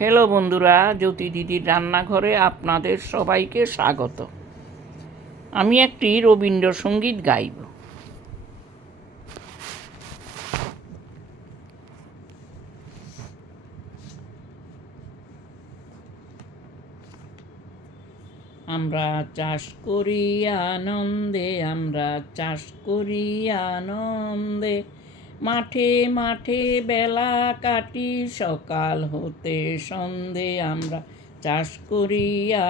Hello বন্ধুরা, জ্যোতি দিদির রান্নাঘরে আপনাদের সবাইকে স্বাগত। আমি একটি রবীন্দ্রসঙ্গীত গাইব। আমরা চাষ করি আনন্দে, আমরা চাষ করি আনন্দে, মাঠে মাঠে বেলা কাটি সকাল হতে সন্ধে। আমরা চাষ করি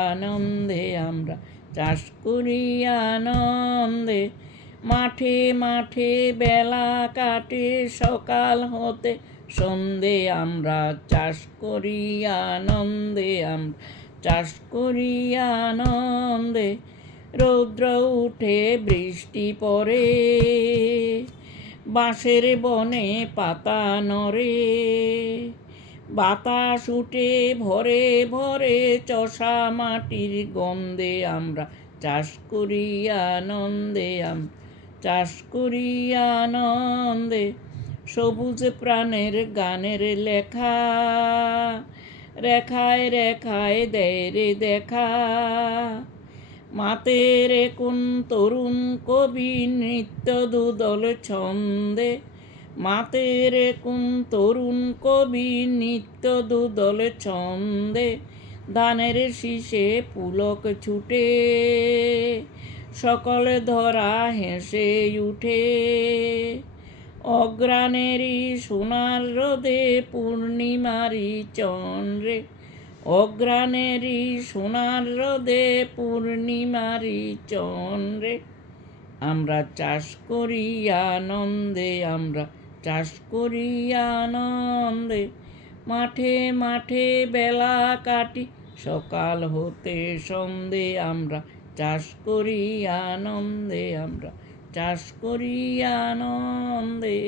আনন্দে, আমরা চাষ করি আনন্দে, মাঠে মাঠে বেলা কাটে সকাল হতে সন্ধে। আমরা চাষ করি আনন্দে, আমরা চাষ করি আনন্দে, রৌদ্র উঠে বৃষ্টি পড়ে, বাঁশের বনে পাতা নড়ে, বাতাস উঠে ভরে ভরে চষা মাটির গন্ধে। আমরা চাষ করি আনন্দে, আমরা চাষ করি আনন্দে, সবুজ প্রাণের গানের লেখা, রেখায় রেখায় দেয় রে দেখা। মাতের কোন তরুণ কবি নৃত্য দুদল ছন্দে, মাতের কোন তরুণ কবি নৃত্য দুদল ছন্দে, ধানের শীষে পুলক ছুটে সকলে ধরা হেসে উঠে। অগ্রাণেরই সোনার রোদে পূর্ণিমারি চন্দ্রে, অগ্রাণেরই সোনার রোদে পূর্ণিমারি চন্দ্রে। আমরা চাষ করি আনন্দে, আমরা চাষ করি আনন্দে, মাঠে মাঠে বেলা কাটি সকাল হতে সন্ধে। আমরা চাষ করি আনন্দে, আমরা চাষ করি আনন্দে।